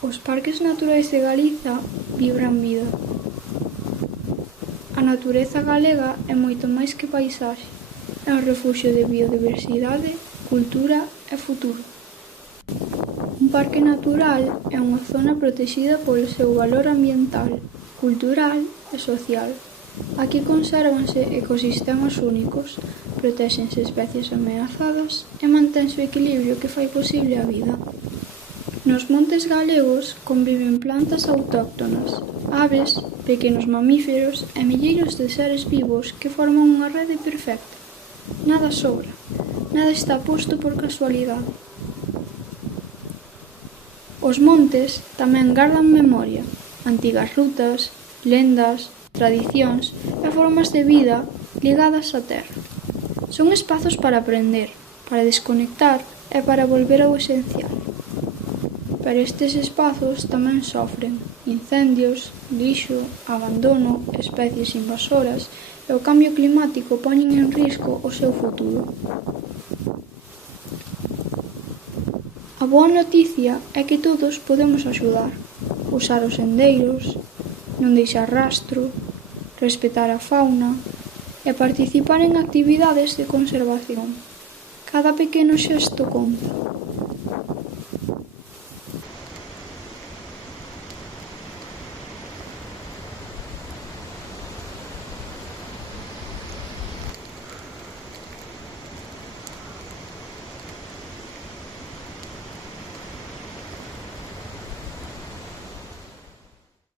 Os parques naturais de Galiza vibran vida. A natureza galega é moito máis que paisaxe. É un refuxio de biodiversidade, cultura e futuro. Un parque natural é unha zona protexida polo seu valor ambiental, cultural e social. Aquí consérvanse ecosistemas únicos, protéxense especies ameazadas e mantense o equilibrio que fai posible a vida. Nos montes galegos conviven plantas autóctonas, aves, pequenos mamíferos e milleiros de seres vivos que forman unha rede perfecta. Nada sobra, nada está posto por casualidade. Os montes tamén gardan memoria, antigas rutas, lendas, tradicións e formas de vida ligadas á terra. Son espazos para aprender, para desconectar e para volver ao esencial. Pero estes espazos tamén sofren incendios, lixo, abandono, especies invasoras e o cambio climático poñen en risco o seu futuro. A boa noticia é que todos podemos axudar, usar os sendeiros, non deixar rastro, respetar a fauna e participar en actividades de conservación. Cada pequeno xesto conta.